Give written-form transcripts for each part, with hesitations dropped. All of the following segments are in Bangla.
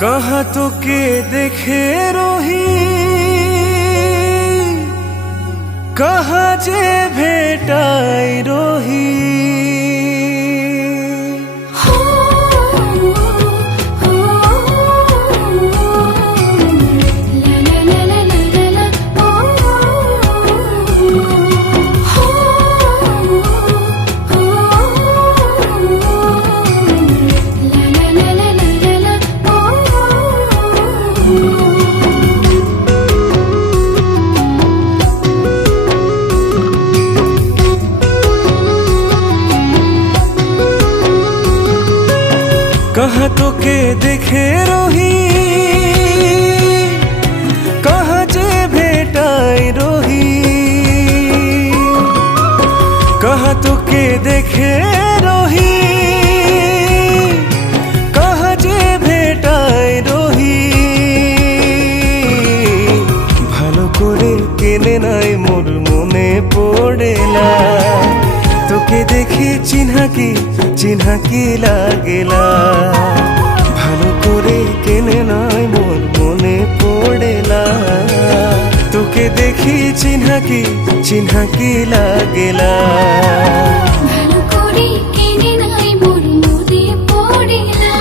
कहाँ তোকে দেখে রহি, कहाँ যে ভেটাই রহি। कहाँ তোকে দেখে রহি, कहाँ যে ভেটাই রহি। कहाँ তোকে দেখে রহি, कहाँ যে ভেটাই রহি। ভালো করে কেনে নাই মোর মনে পড়ে না, তোকে দেখে চিহ্না কি লাগেলা। ভালো করে কেনে নাই মোর মনে পড়েলা, তোকে দেখি চিহ্না কি লাগেলা। ভালো করে কেনে নাই মোর মনে পড়েলা,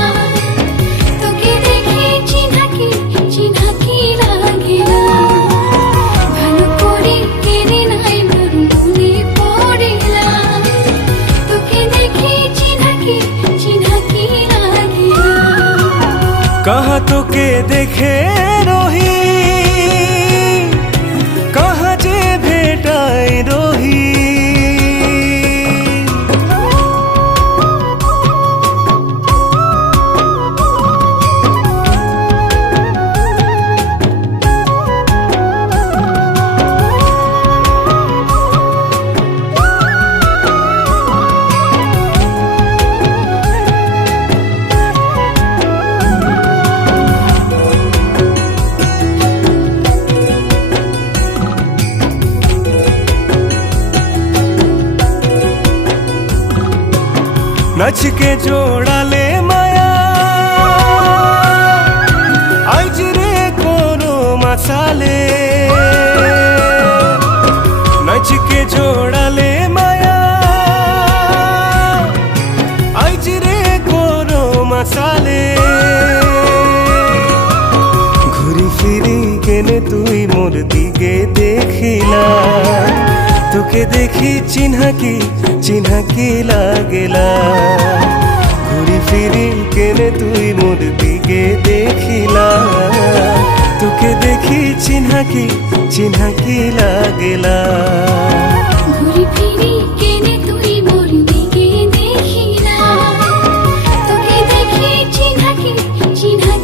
তোকে দেখি চিহ্না কি লাগেলা। ভালো করে কেনে নাই মোর মনে পড়েলা, তোকে দেখি চিহ্না কি লাগেলা। कहाँ তোকে দেখে রহি, कहाँ যে ভেটাই রহি। नच के जोड़ाले माया आज रे कोनो मसाले। नच के जोड़ाले माया आज रे कोनो मसाले। घुरी फिरी केने तुई मोर दिगे देखिला, তোকে দেখি চিহ্না কি লাগেলা। ঘুরি ফিরি কেনে তুই মোর দিকে দেখিলা, তোকে দেখি চিহ্না কি লাগেলা। ঘুরি ফিরি কেনে তুই মোর দিকে দেখিলা, তোকে দেখি চিহ্না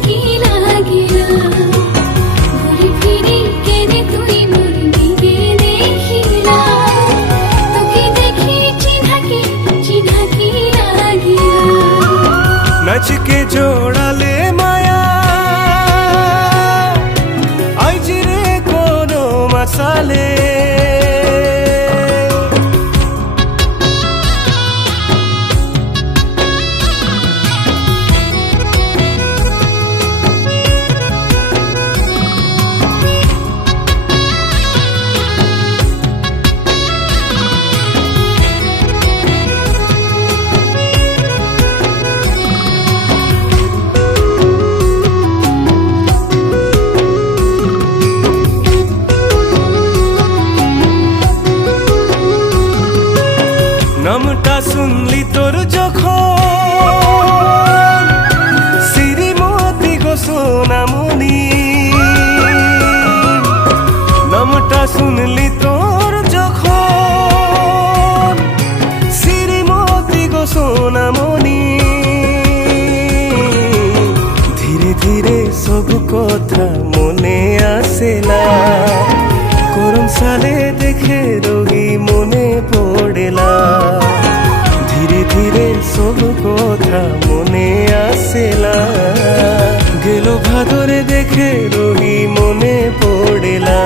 কি লাগেলা। ঘুরি ফিরি কেনে তুই মোর দিকে দেখিলা, তোকে দেখি চিহ্না কি লাগেলা। नच के जोड़ाले माया आज रे कोनो मसाले। নামটা শুনলি তোর যখন শ্রীমতী গো সোনামণি। নামটা শুনলি তোর যখন শ্রীমতী গো সোনামণি। ধীরে ধীরে সব কথা মনে আসেলা, করম সালে দেখে রহি মনে পড়েলা। ধীরে ধীরে সব কথা মনে আসেলা, গেল ভাদরে দেখে রহি মনে পড়েলা।